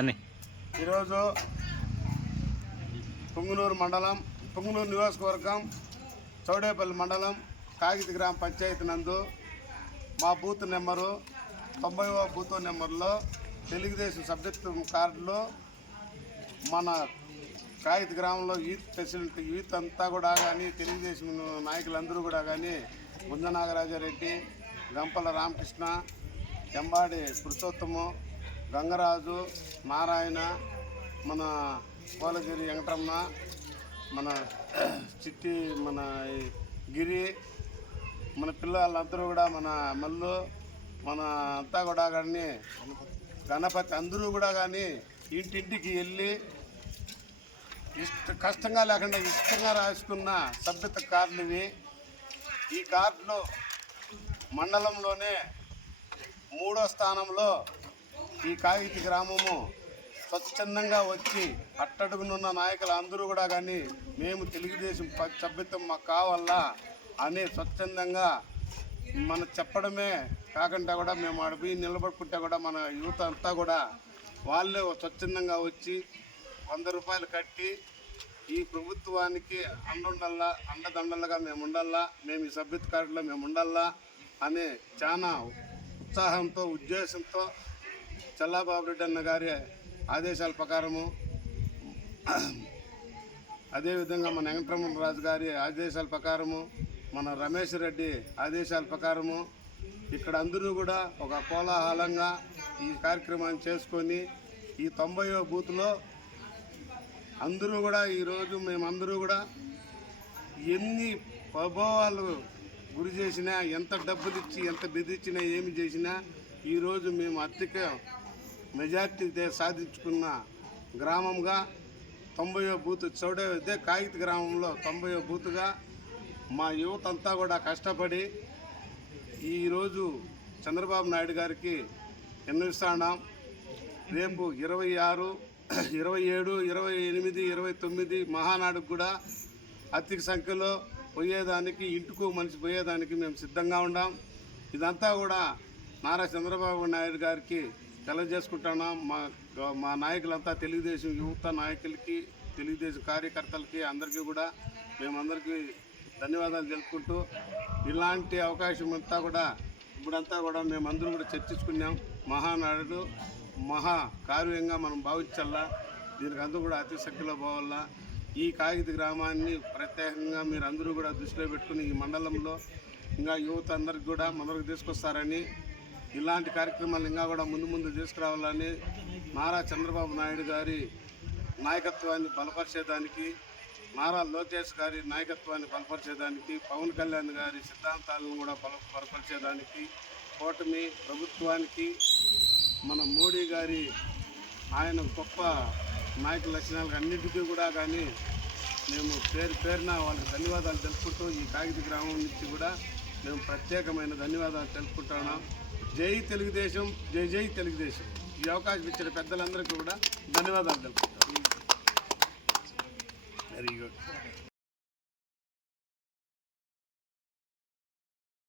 ఈరోజు పుంగునూరు మండలం పుంగునూరు నియోజకవర్గం చౌడేపల్లి మండలం కాగిత గ్రామ పంచాయతీ నందు మా బూత్ నెంబరు తొంభైవ బూత్ నెంబర్లో తెలుగుదేశం సబ్జెక్టు కార్డులో మన కాగిత గ్రామంలో యూత్ ప్రెసిడెంట్ యూత్ అంతా కూడా కానీ తెలుగుదేశం నాయకులందరూ కూడా కానీ గుంజనాగరాజారెడ్డి గంపల రామకృష్ణ ఎంబాడి పురుషోత్తము గంగరాజు నారాయణ మన కోలగిరి వెంకటరమణ మన చిట్టి మన గిరి మన పిల్లలందరూ కూడా మన మల్లు మన అంతా కూడా కానీ గణపతి అందరూ కూడా కానీ ఇంటింటికి వెళ్ళి ఇష్ట కష్టంగా లేకుండా ఇష్టంగా రాసుకున్న సభ్యత కార్డులు ఇవి. ఈ కార్డులు మండలంలోనే మూడో స్థానంలో ఈ కాగిత గ్రామము స్వచ్ఛందంగా వచ్చి అట్టడుగునున్న నాయకులు అందరూ కూడా కానీ మేము తెలుగుదేశం ప- సభ్యత్వం మాకు కావాలా అని స్వచ్ఛందంగా మనం చెప్పడమే కాకుండా కూడా మేము ఆడ నిలబడుకుంటే కూడా మన యువత అంతా కూడా వాళ్ళే స్వచ్ఛందంగా వచ్చి వంద రూపాయలు కట్టి ఈ ప్రభుత్వానికి అండుండల్లా అండదండలుగా మేము ఉండాలా మేము ఈ సభ్యత కార్డులో మేము ఉండాలా అనే చాలా ఉత్సాహంతో ఉద్దేశంతో చల్లాబాబు రెడ్డి అన్న గారి ఆదేశాల ప్రకారము అదేవిధంగా మన వెంకటరమణ రాజు గారి ఆదేశాల ప్రకారము మన రమేష్ రెడ్డి ఆదేశాల ప్రకారము ఇక్కడ అందరూ కూడా ఒక కోలాహలంగా ఈ కార్యక్రమాన్ని చేసుకొని ఈ తొంభైవ బూత్లో అందరూ కూడా ఈరోజు మేమందరూ కూడా ఎన్ని ప్రభావాలు గురి చేసినా ఎంత డబ్బులు ఇచ్చి ఎంత బెదిరించినా ఏమి చేసినా ఈరోజు మేము అత్తిక మెజార్టీ దే- సాధించుకున్న గ్రామంగా తొంభైవ బూత్ చౌడే ఇదే కాగిత గ్రామంలో తొంభైవ బూత్గా మా యువత అంతా కూడా కష్టపడి ఈరోజు చంద్రబాబు నాయుడు గారికి ఎన్నిస్తాం రేపు ఇరవై ఆరు ఇరవై ఏడు ఇరవై ఎనిమిది ఇరవై తొమ్మిది మహానాడుకు కూడా అధిక సంఖ్యలో పోయేదానికి ఇంటికి మనిషి పోయేదానికి మేము సిద్ధంగా ఉన్నాం ఇదంతా కూడా నారా చంద్రబాబు నాయుడు గారికి తెలియజేసుకుంటున్నాం మా మా నాయకులంతా తెలుగుదేశం యువత నాయకులకి తెలుగుదేశం కార్యకర్తలకి అందరికీ కూడా మేమందరికీ ధన్యవాదాలు తెలుపుకుంటూ ఇలాంటి అవకాశం అంతా కూడా ఇప్పుడంతా కూడా మేమందరూ కూడా చర్చించుకున్నాం. మహానాడు మహా కార్యంగా మనం భావించాలా? దీనికి అందరూ కూడా అతిశక్తిలో పోవాలా? ఈ కాగిత గ్రామాన్ని ప్రత్యేకంగా మీరు అందరూ కూడా దృష్టిలో పెట్టుకుని ఈ మండలంలో ఇంకా యువత అందరికి కూడా మనకు తీసుకొస్తారని ఇలాంటి కార్యక్రమాలు ఇంకా కూడా ముందు ముందు తీసుకురావాలని నారా చంద్రబాబు నాయుడు గారి నాయకత్వాన్ని బలపరిచేదానికి నారా లోకేష్ గారి నాయకత్వాన్ని బలపరిచేదానికి పవన్ కళ్యాణ్ గారి సిద్ధాంతాలను కూడా బల బలపరిచేదానికి కూటమి ప్రభుత్వానికి మన మోడీ గారి ఆయన గొప్ప నాయక లక్షణాలకు అన్నిటికీ కూడా కానీ మేము పేరు పేరున వాళ్ళకి ధన్యవాదాలు తెలుపుకుంటూ ఈ కాగిత గ్రామం నుంచి కూడా మేము ప్రత్యేకమైన ధన్యవాదాలు తెలుపుకుంటున్నాం. జై తెలుగుదేశం జై జై తెలుగుదేశం. ఈ అవకాశం ఇచ్చిన పెద్దలందరికీ కూడా ధన్యవాదాలు